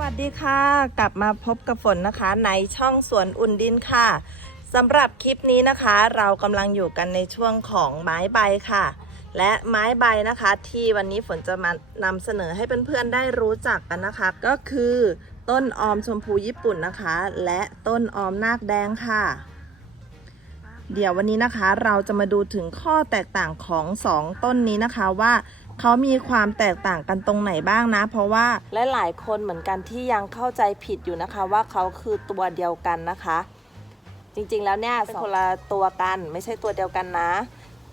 วัสดีค่ะ กลับมาพบกับฝนนะคะในช่องสวนอุ่นดินค่ะสำหรับคลิปนี้นะคะ เรากำลังอยู่กันในช่วงของไม้ใบค่ะ และไม้ใบนะคะ ที่วันนี้ฝนจะมานำเสนอให้เพื่อนๆได้รู้จักกันนะคะ ก็คือต้นออมชมพูญี่ปุ่นนะคะ และต้นออมนาคแดงค่ะ เดี๋ยววันนี้นะคะ เราจะมาดูถึงข้อแตกต่างของสองต้นนี้นะคะว่า เขามีความแตกต่างกันตรงไหนบ้างนะ เพราะว่าและหลายคนเหมือนกันที่ยังเข้าใจผิดอยู่นะคะ ว่าเขาคือตัวเดียวกันนะคะ จริงๆแล้วเนี่ยเป็นคนละตัวกันไม่ใช่ตัวเดียวกันนะ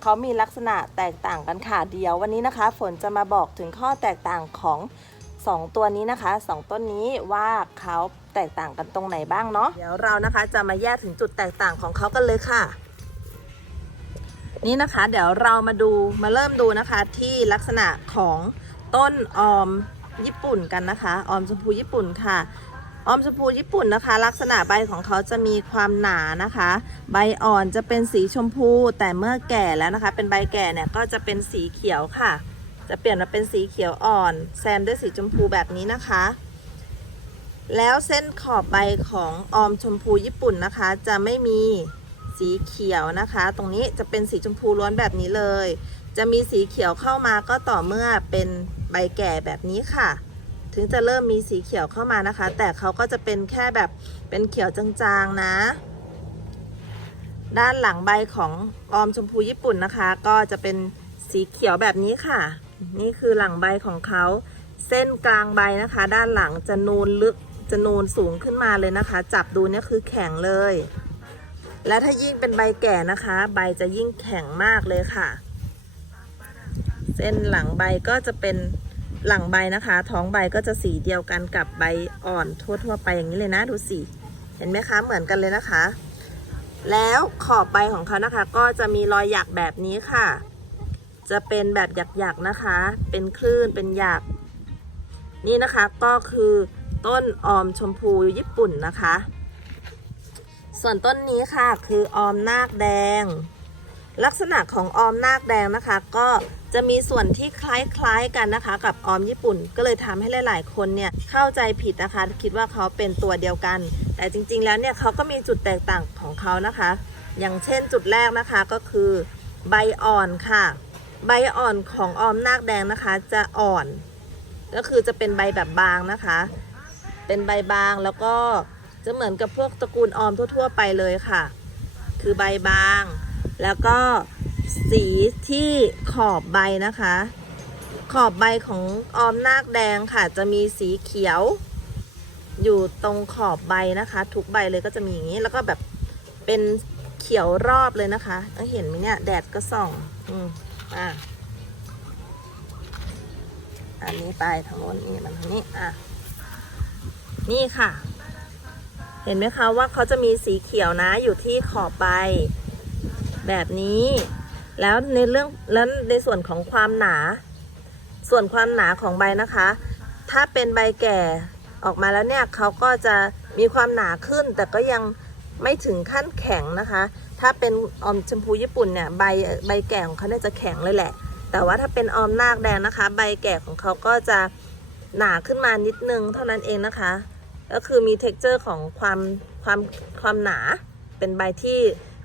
เขามีลักษณะแตกต่างกันค่ะเดี๋ยววันนี้นะคะ ฝนจะมาบอกถึงข้อแตกต่างของสองตัวนี้นะคะสองต้นนี้ว่าเขาแตกต่างกันตรงไหนบ้างเนาะเดี๋ยวเรานะคะจะมาแยกถึงจุดแตกต่างของเขากันเลยค่ะ นี่นะคะ เดี๋ยวเรามาดูมาเริ่มดูนะคะที่ลักษณะของต้นออมญี่ปุ่นกันนะคะ ออมชมพูญี่ปุ่นค่ะ ออมชมพูญี่ปุ่นนะคะ ลักษณะใบของเขาจะมีความหนานะคะ ใบอ่อนจะเป็นสีชมพู แต่เมื่อแก่แล้วนะคะ เป็นใบแก่เนี่ยก็จะเป็นสีเขียวค่ะ จะเปลี่ยนมาเป็นสีเขียวอ่อน แซมด้วยสีชมพูแบบนี้นะคะ แล้วเส้นขอบใบของออมชมพูญี่ปุ่นนะคะ จะไม่มี สีเขียวนะคะ ตรงนี้จะเป็นสีชมพูล้วนแบบนี้เลย จะมีสีเขียวเข้ามาก็ต่อเมื่อเป็นใบแก่แบบนี้ค่ะ ถึงจะเริ่มมีสีเขียวเข้ามานะคะ แต่เขาก็จะเป็นแค่แบบเป็นเขียวจางๆนะ ด้านหลังใบของออมชมพูญี่ปุ่นนะคะ ก็จะเป็นสีเขียวแบบนี้ค่ะ นี่คือหลังใบของเขาเส้นกลางใบนะคะ ด้านหลังจะนูนลึกจะนูนสูงขึ้นมาเลยนะคะ จับดูเนี่ยคือแข็งเลย และถ้ายิ่งเป็นใบแก่นะคะ ใบจะยิ่งแข็งมากเลยค่ะ เส้นหลังใบก็จะเป็นหลังใบนะคะ ท้องใบก็จะสีเดียวกันกับใบอ่อนทั่วๆไปอย่างนี้เลยนะดูสิเห็นไหมคะเหมือนกันเลยนะคะ แล้วขอบใบของเขานะคะ ก็จะมีรอยหยักแบบนี้ค่ะ จะเป็นแบบหยักๆนะคะ เป็นคลื่นเป็นหยัก นี่นะคะก็คือต้นออมชมพูญี่ปุ่นนะคะ ส่วนต้นนี้ค่ะคือออมนาคแดง ลักษณะของออมนาคแดงนะคะ ก็จะมีส่วนที่คล้ายๆกันนะคะ กับออมญี่ปุ่น ก็เลยทำให้หลาย ๆ คนเนี่ยเข้าใจผิดนะคะ คิดว่าเขาเป็นตัวเดียวกัน แต่จริงๆแล้วเนี่ยเขาก็มีจุดแตกต่างของเขานะคะ อย่างเช่นจุดแรกนะคะก็คือใบอ่อนค่ะ ใบอ่อนของออมนาคแดงนะคะ จะอ่อน ก็คือจะเป็นใบแบบบางนะคะ เป็นใบบางแล้วก็ จะเหมือนกับพวกตระกูลออมทั่ว ๆ ไปเลยค่ะ คือใบบาง แล้วก็สีที่ขอบใบนะคะ ขอบใบของออมนาคแดงค่ะ จะมีสีเขียว อยู่ตรงขอบใบนะคะ ทุกใบเลยก็จะมีอย่างนี้แล้วก็แบบเป็นเขียวรอบเลยนะคะเห็นไหมเนี่ยแดดก็ส่อง อืมอะอันนี้ไปทางโน้นนี่มันทางนี้อะนี่ค่ะ เห็นไหมคะว่าเขาจะมีสีเขียวนะอยู่ที่ขอบใบ แบบนี้ แล้วในเรื่องแล้วในส่วนของความหนา ส่วนความหนาของใบนะคะ ถ้าเป็นใบแก่ออกมาแล้วเนี่ยเขาก็จะมีความหนาขึ้น แต่ก็ยังไม่ถึงขั้นแข็งนะคะ ถ้าเป็นออมชมพูญี่ปุ่นเนี่ยใบใบแก่ของเขาเนี่ยจะแข็งเลยแหละ แต่ว่าถ้าเป็นออมนาคแดงนะคะ ใบแก่ของเขาก็จะหนาขึ้นมานิดนึงเท่านั้นเองนะคะ ก็คือมี t e x t อร์ของความความความหนา เป็นใบที่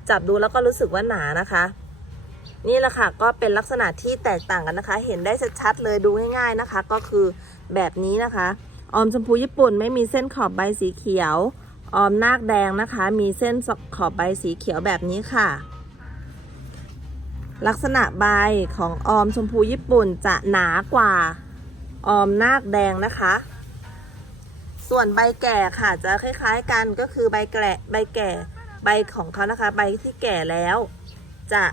จับดูแล้วก็รู้สึกว่าหนานะคะ นี่แหละค่ะก็เป็นลักษณะที่แตกต่างกันนะคะ เห็นได้ชัดๆเลยดูง่ายๆนะคะ ก็คือแบบนี้นะคะออมชมพูญี่ปุ่นไม่มีเส้นขอบใบสีเขียว ออมนาคแดงนะคะ มีเส้นขอบใบสีเขียวแบบนี้ค่ะ ลักษณะใบของออมชมพูญี่ปุ่นจะหนากว่าออมนาคแดงนะคะ ส่วนใบแก่ค่ะจะคล้าย ๆ กันก็คือใบแก่ใบแก่ใบของเขานะคะ ใบที่แก่แล้ว จะ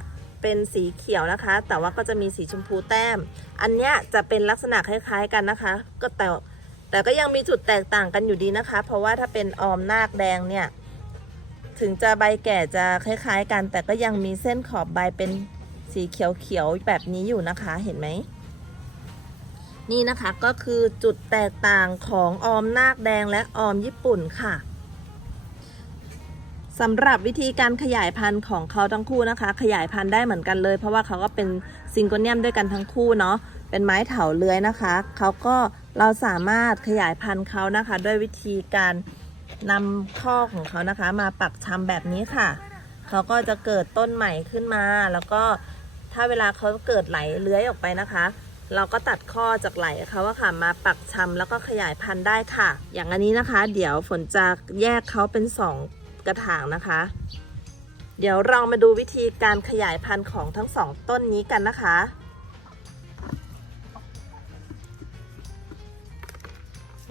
เป็นสีเขียวนะคะ แต่ว่าก็จะมีสีชมพูแต้ม อันเนี้ยจะเป็นลักษณะคล้าย ๆกันนะคะ ก็แต่แต่ก็ยังมีจุดแตกต่างกันอยู่ดีนะคะ เพราะว่าถ้าเป็นออมนาคแดงเนี่ย ถึงจะใบแก่จะคล้าย ๆ กัน แต่ก็ยังมีเส้นขอบใบเป็นสีเขียวๆแบบนี้อยู่นะคะ เห็นไหม นี่นะคะก็คือจุดแตกต่างของออมนาคแดงและออมญี่ปุ่นค่ะสำหรับวิธีการขยายพันธุ์ของเขาทั้งคู่นะคะ ขยายพันธุ์ได้เหมือนกันเลย เพราะว่าเขาก็เป็นซิงโกเนียมด้วยกันทั้งคู่เนาะเป็นไม้เถาเลื้อยนะคะเขาก็เราสามารถขยายพันธุ์เขานะคะ ด้วยวิธีการนำข้อของเขานะคะ มาปักชำแบบนี้ค่ะเขาก็จะเกิดต้นใหม่ขึ้นมา แล้วก็ถ้าเวลาเขาเกิดไหลเลื้อยออกไปนะคะ เราก็ตัดข้อจากไหลเขาอะค่ะมาปักชำแล้วก็ขยายพันธุ์ได้ค่ะ อย่างอันนี้นะคะ เดี๋ยวฝนจะแยกเขาเป็นสองกระถางนะคะ เดี๋ยวเรามาดูวิธีการขยายพันธุ์ของทั้งสองต้นนี้กันนะคะ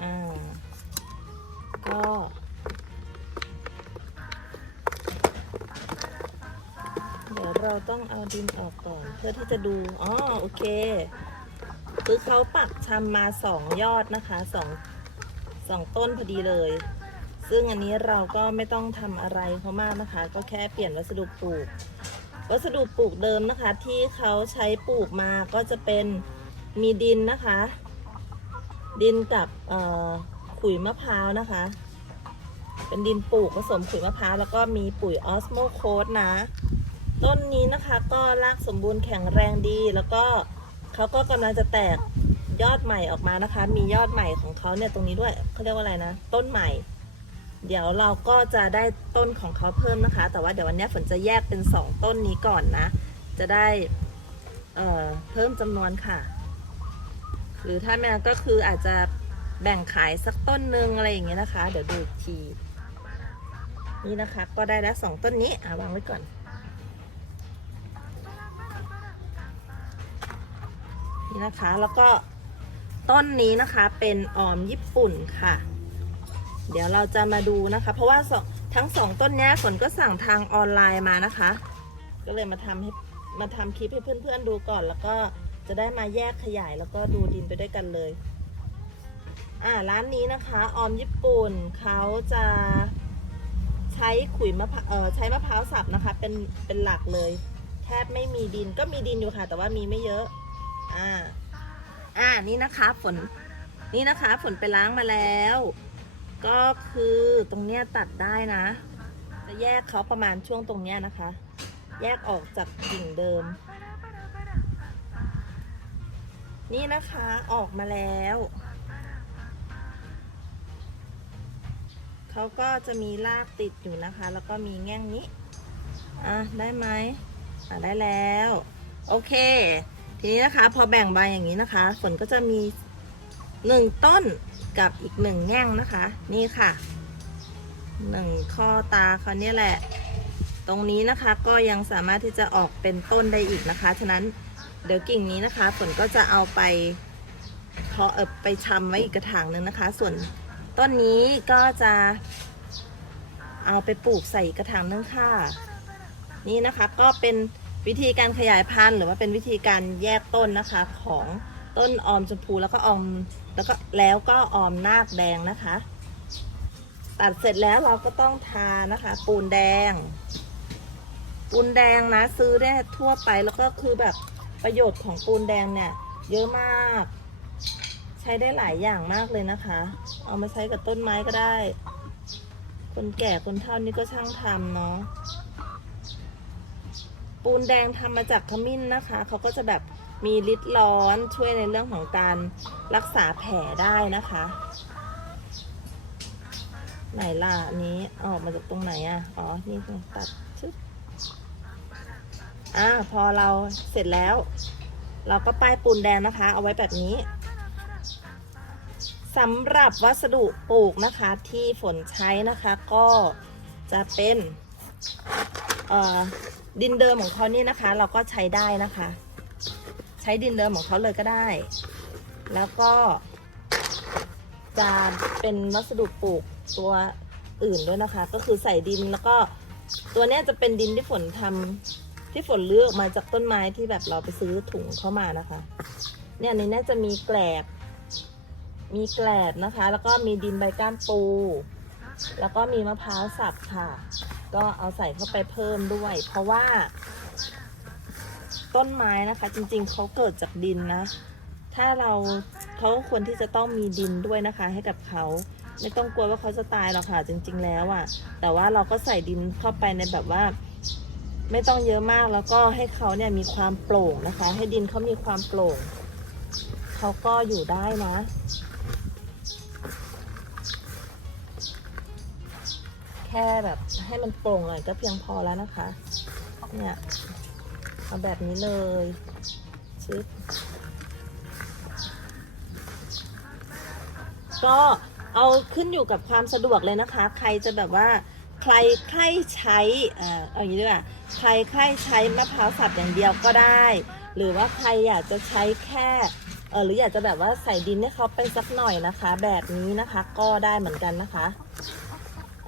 อก็เดี๋ยวเราต้องเอาดินออกก่อน เพื่อที่จะดู อ๋อ โอเค คือเขาปักชำมาสองยอดนะคะสองสองต้นพอดีเลย ซึ่งอันนี้เราก็ไม่ต้องทำอะไรเขามากนะคะ ก็แค่เปลี่ยนวัสดุปลูก วัสดุปลูกเดิมนะคะ ที่เขาใช้ปลูกมาก็จะเป็นมีดินนะคะ ดินกับขุยมะพร้าวนะคะ เป็นดินปลูกผสมขุยมะพร้าวแล้วก็มีปุ๋ยออสโมโคดนะ ต้นนี้นะคะก็รากสมบูรณ์แข็งแรงดีแล้วก็ เขาก็กำลังจะแตกยอดใหม่ออกมานะคะ มียอดใหม่ของเขาเนี่ยตรงนี้ด้วยเขาเรียกว่าอะไรนะ ต้นใหม่ เดี๋ยวเราก็จะได้ต้นของเขาเพิ่มนะคะ แต่ว่าเดี๋ยววันนี้ฝนจะแยกเป็นสองต้นนี้ก่อนนะ จะได้เอ่อเพิ่มจำนวนค่ะ หรือถ้าไม่งั้นก็คืออาจจะแบ่งขายสักต้นหนึ่งอะไรอย่างเงี้ยนะคะ เดี๋ยวดูอีกที นี่นะคะ ก็ได้แล้วสองต้นนี้อะวางไว้ก่อน นี่นะคะ แล้วก็ต้นนี้นะคะเป็นออมญี่ปุ่นค่ะ เดี๋ยวเราจะมาดูนะคะ เพราะว่าทั้งสองต้นนี้ฝนก็สั่งทางออนไลน์มานะคะ ก็เลยมาทำให้มาทำคลิปให้เพื่อนๆดูก่อน แล้วก็จะได้มาแยกขยายแล้วก็ดูดินไปด้วยกันเลย อ่าร้านนี้นะคะออมญี่ปุ่นเขาจะใช้ขุยมะพร้าวเออใช้มะพร้าวสับนะคะ เป็นเป็นหลักเลย แทบไม่มีดินก็มีดินอยู่ค่ะ แต่ว่ามีไม่เยอะ อ่า อ่า นี่นะคะฝน นี่นะคะฝนไปล้างมาแล้ว ก็คือตรงเนี้ยตัดได้นะ จะแยกเขาประมาณช่วงตรงเนี้ยนะคะ แยกออกจากกิ่งเดิม นี่นะคะออกมาแล้ว เขาก็จะมีรากติดอยู่นะคะ แล้วก็มีแง่งนี้ อะ ได้ไหมอะ ได้แล้ว โอเค ทีนี้นะคะ พอแบ่งใบอย่างนี้นะคะ ฝนก็จะมีหนึ่งต้นกับอีกหนึ่งแง่งนะคะ นี่ค่ะหนึ่งข้อตาเขาเนี่ยแหละ ตรงนี้นะคะก็ยังสามารถที่จะออกเป็นต้นได้อีกนะคะ ฉะนั้นเดี๋ยวกิ่งนี้นะคะ ฝนก็จะเอาไปเพาะเออไปชำไว้อีกกระถางหนึ่งนะคะ ส่วนต้นนี้ก็จะเอาไปปลูกใส่กระถางนึงค่ะ นี่นะคะก็เป็น วิธีการขยายพันธุ์หรือว่าเป็นวิธีการแยกต้นนะคะของต้นออมชมพูแล้วก็ออมแล้วก็แล้วก็ออมนาคแดงนะคะ ตัดเสร็จแล้วเราก็ต้องทานะคะ ปูนแดง ปูนแดงนะซื้อได้ทั่วไปแล้วก็คือแบบประโยชน์ของปูนแดงเนี่ย เยอะมาก ใช้ได้หลายอย่างมากเลยนะคะ เอามาใช้กับต้นไม้ก็ได้ คนแก่คนเฒ่านี่ก็ช่างทำเนาะ ปูนแดงทำมาจากขมิ้นนะคะ เขาก็จะแบบมีฤทธิ์ร้อนช่วยในเรื่องของการรักษาแผลได้นะคะ ไหนล่ะอันนี้ออกมาจากตรงไหนอะ อ๋อ นี่ตรงตัดชึบอ่าพอเราเสร็จแล้ว เราก็ป้ายปูนแดงนะคะ เอาไว้แบบนี้สำหรับวัสดุปลูกนะคะที่ฝนใช้นะคะก็จะเป็นเอ่อ ดินเดิมของเขานี่นะคะ เราก็ใช้ได้นะคะ ใช้ดินเดิมของเขาเลยก็ได้ แล้วก็ จะเป็นวัสดุปลูกตัวอื่นด้วยนะคะ ก็คือใส่ดินแล้วก็ตัวนี้จะเป็นดินที่ฝนทำที่ฝนเลือกมาจากต้นไม้ที่แบบเราไปซื้อถุงเข้ามานะคะ เนี่ยในนี้จะมีแกลบ มีแกลบนะคะ แล้วก็มีดินใบก้านปู แล้วก็มีมะพร้าวสับค่ะ ก็เอาใส่เข้าไปเพิ่มด้วย เพราะว่า ต้นไม้นะคะ จริงๆเขาเกิดจากดินนะ ถ้าเราเขาควรที่จะต้องมีดินด้วยนะคะ ให้กับเขาไม่ต้องกลัวว่าเขาจะตายหรอกค่ะจริง ๆ แล้วอะ่ะ แต่ว่าเราก็ใส่ดินเข้าไปในแบบว่า ไม่ต้องเยอะมากแล้วก็ให้เขาเนี่ยมีความโปร่งนะคะ ให้ดินเขามีความโปร่งเขาก็อยู่ได้นะ ค่แบบให้มันโปร่งหน่อยก็เพียงพอแล้วนะคะ เนี่ยเอาแบบนี้เลยชึบก็เอาขึ้นอยู่กับความสะดวกเลยนะคะ ใครจะแบบว่าใครใครใช้เอ่อเอาอย่างนี้ดีกว่าใครใครใช้มะพร้าวสับอย่างเดียวก็ได้ หรือว่าใครอยากจะใช้แค่เออหรืออยากจะแบบว่าใส่ดินให้เขาไปสักหน่อยนะคะ แบบนี้นะคะก็ได้เหมือนกันนะคะ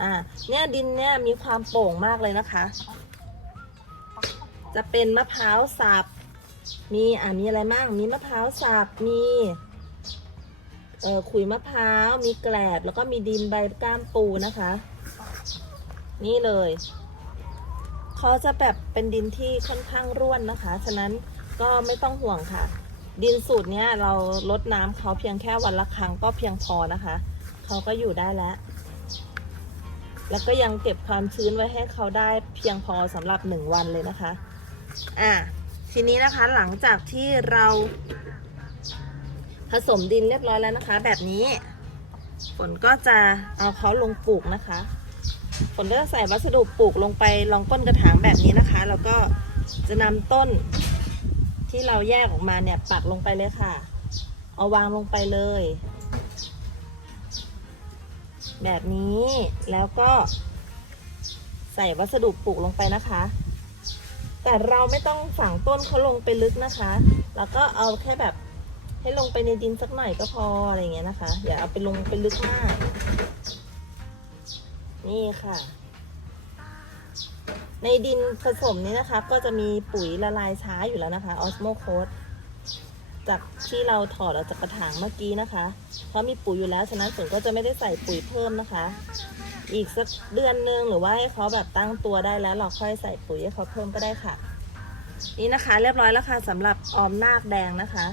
อ่าเนี่ยดินเนี่ยมีความโป่งมากเลยนะคะ จะเป็นมะพร้าวสับมีอ่ามีอะไรบ้างมีมะพร้าวสับมีเอ่อขุยมะพร้าวมีแกลบแล้วก็มีดินใบก้ามปูนะคะ นี่เลยเขาจะแบบเป็นดินที่ค่อนข้างร่วนนะคะ ฉะนั้นก็ไม่ต้องห่วงค่ะ ดินสูตรเนี้ยเราลดน้ำเขาเพียงแค่วันละครั้งก็เพียงพอนะคะ เขาก็อยู่ได้แล้ว แล้วก็ยังเก็บความชื้นไว้ให้เขาได้เพียงพอสำหรับหนึ่งวันเลยนะคะ อะทีนี้นะคะหลังจากที่เรา ผสมดินเรียบร้อยแล้วนะคะ แบบนี้ฝนก็จะเอาเขาลงปลูกนะคะฝนก็จะใส่วัสดุปลูกลงไปรองก้นกระถางแบบนี้นะคะ แล้วก็จะนำต้นที่เราแยกออกมาเนี่ยปักลงไปเลยค่ะ เอาวางลงไปเลย แบบนี้แล้วก็ใส่วัสดุปลูกลงไปนะคะ แต่เราไม่ต้องฝังต้นเขาลงไปลึกนะคะ แล้วก็เอาแค่แบบให้ลงไปในดินสักหน่อยก็พออะไรเงี้ยนะคะ อย่าเอาไปลงไปลึกมาก นี่ค่ะ ในดินผสมนี้นะคะ ก็จะมีปุ๋ยละลายช้าอยู่แล้วนะคะออสโมโคด จากที่เราถอดออกจากกระถางเมื่อกี้นะคะเพราะมีปุ๋ยอยู่แล้วฉะนั้นฝนก็จะไม่ได้ใส่ปุ๋ยเพิ่มนะคะ อีกสักเดือนนึงหรือว่าให้เขาแบบตั้งตัวได้แล้วเราค่อยใส่ปุ๋ยให้เขาเพิ่มก็ได้ค่ะ นี่นะคะ เรียบร้อยแล้วค่ะสำหรับออมนาคแดงนะคะ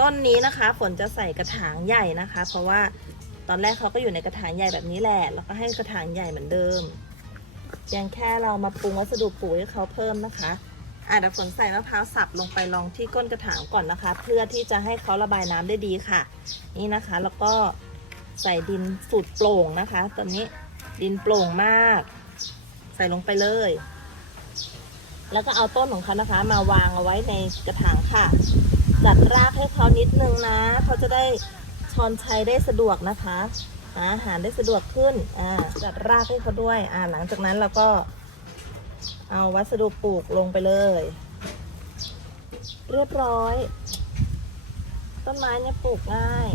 ต้นนี้นะคะฝนจะใส่กระถางใหญ่นะคะ เพราะว่าตอนแรกเขาก็อยู่ในกระถางใหญ่แบบนี้แหละแล้วก็ให้กระถางใหญ่เหมือนเดิมเพียงแค่เรามาปรุงวัสดุปุ๋ยให้เขาเพิ่มนะคะ อะเดี๋ยวฝนใส่มะพร้าวสับลงไปลองที่ก้นกระถางก่อนนะคะ เพื่อที่จะให้เขาระบายน้ำได้ดีค่ะ นี่นะคะ แล้วก็ใส่ดินสูตรโปร่งนะคะ ตอนนี้ดินโปร่งมาก ใส่ลงไปเลย แล้วก็เอาต้นของเขานะคะ มาวางเอาไว้ในกระถางค่ะจัดรากให้เขานิดนึงนะเขาจะได้ชอนชัยได้สะดวกนะคะอาหารได้สะดวกขึ้นอ่าจัดรากให้เขาด้วยอ่าหลังจากนั้นเราก็ เอาวัสดุปลูกลงไปเลย เรียบร้อย ต้นไม้เนี่ยปลูกง่าย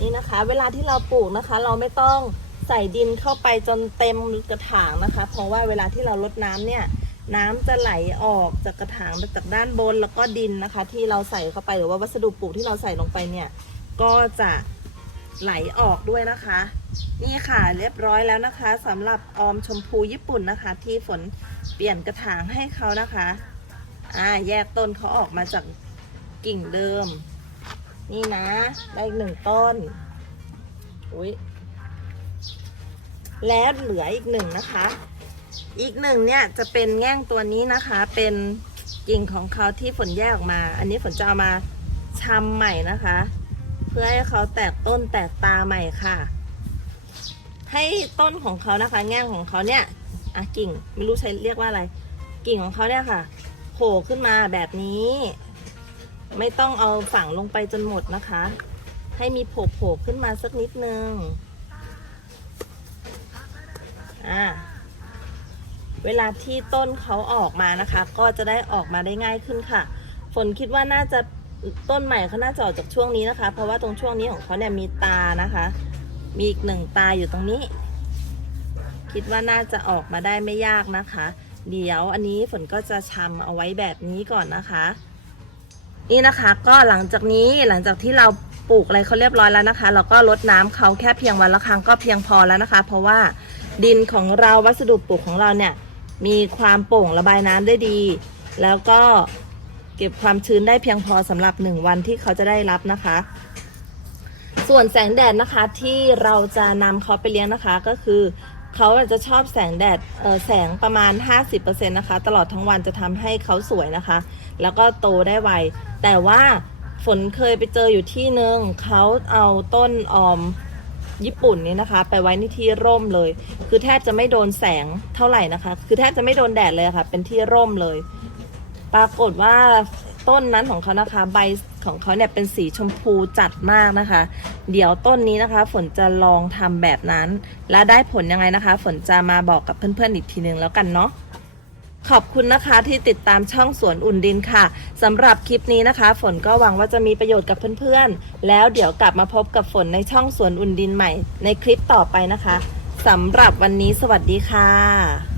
นี่นะคะ เวลาที่เราปลูกนะคะ เราไม่ต้องใส่ดินเข้าไปจนเต็มกระถางนะคะ เพราะว่าเวลาที่เราลดน้ำเนี่ย น้ำจะไหลออกจากกระถางจากด้านบนแล้วก็ดินนะคะ ที่เราใส่เข้าไปหรือว่าวัสดุปลูกที่เราใส่ลงไปเนี่ย ก็จะ ไหลออกด้วยนะคะ นี่ค่ะเรียบร้อยแล้วนะคะสำหรับออมชมพูญี่ปุ่นนะคะ ที่ฝนเปลี่ยนกระถางให้เขานะคะอ่าแยกต้นเขาออกมาจากกิ่งเดิม นี่นะ ได้อีกหนึ่งต้นอุ้ยแล้วเหลืออีกหนึ่งนะคะ อีกหนึ่งเนี่ยจะเป็นแง่งตัวนี้นะคะ เป็นกิ่งของเขาที่ฝนแยกออกมา อันนี้ฝนจะเอามาชำใหม่นะคะ พื่อให้เขาแตกต้นแตกตาใหม่ค่ะ ให้ต้นของเขานะคะ แง่งของเขาเนี่ยอะกิ่งไม่รู้ใช้เรียกว่าอะไร กิ่งของเขาเนี่ยค่ะโผล่ขึ้นมาแบบนี้ ไม่ต้องเอาฝังลงไปจนหมดนะคะ ให้มีโผล่โผล่ขึ้นมาสักนิดนึงอ่าเวลาที่ต้นเขาออกมานะคะ ก็จะได้ออกมาได้ง่ายขึ้นค่ะ ฝนคิดว่าน่าจะ ต้นใหม่เขาน่าจะออกจากช่วงนี้นะคะ เพราะว่าตรงช่วงนี้ของเขาเนี่ยมีตานะคะ มีอีกหนึ่งตาอยู่ตรงนี้ คิดว่าน่าจะออกมาได้ไม่ยากนะคะ เดี๋ยวอันนี้ฝนก็จะชำเอาไว้แบบนี้ก่อนนะคะ นี่นะคะก็หลังจากนี้หลังจากที่เราปลูกอะไรเขาเรียบร้อยแล้วนะคะ เราก็ลดน้ำเขาแค่เพียงวันละครั้งก็เพียงพอแล้วนะคะ เพราะว่าดินของเราวัสดุปลูกของเราเนี่ยมีความโป่งระบายน้ำได้ดี แล้วก็ เก็บความชื้นได้เพียงพอสำหรับหนึ่งวันที่เขาจะได้รับนะคะ ส่วนแสงแดดนะคะที่เราจะนำเขาไปเลี้ยงนะคะ ก็คือเขาจะชอบแสงแดดแสงประมาณ 50%นะคะ ตลอดทั้งวันจะทำให้เขาสวยนะคะ แล้วก็โตได้ไว แต่ว่าฝนเคยไปเจออยู่ที่หนึ่งเขาเอาต้นออมญี่ปุ่นนี่นะคะ ไปไว้ในที่ร่มเลย คือแทบจะไม่โดนแสงเท่าไหร่นะคะ คือแทบจะไม่โดนแดดเลยะค่ะ เป็นที่ร่มเลย ปรากฏว่าต้นนั้นของเขานะคะ ใบของเขาเนี่ยเป็นสีชมพูจัดมากนะคะ เดี๋ยวต้นนี้นะคะ ฝนจะลองทำแบบนั้น และได้ผลยังไงนะคะ ฝนจะมาบอกกับเพื่อนๆอีกทีนึงแล้วกันเนาะขอบคุณนะคะที่ติดตามช่องสวนอุ่นดินค่ะสำหรับคลิปนี้นะคะ ฝนก็หวังว่าจะมีประโยชน์กับเพื่อนๆ แล้วเดี๋ยวกลับมาพบกับฝนในช่องสวนอุ่นดินใหม่ ในคลิปต่อไปนะคะสำหรับวันนี้สวัสดีค่ะ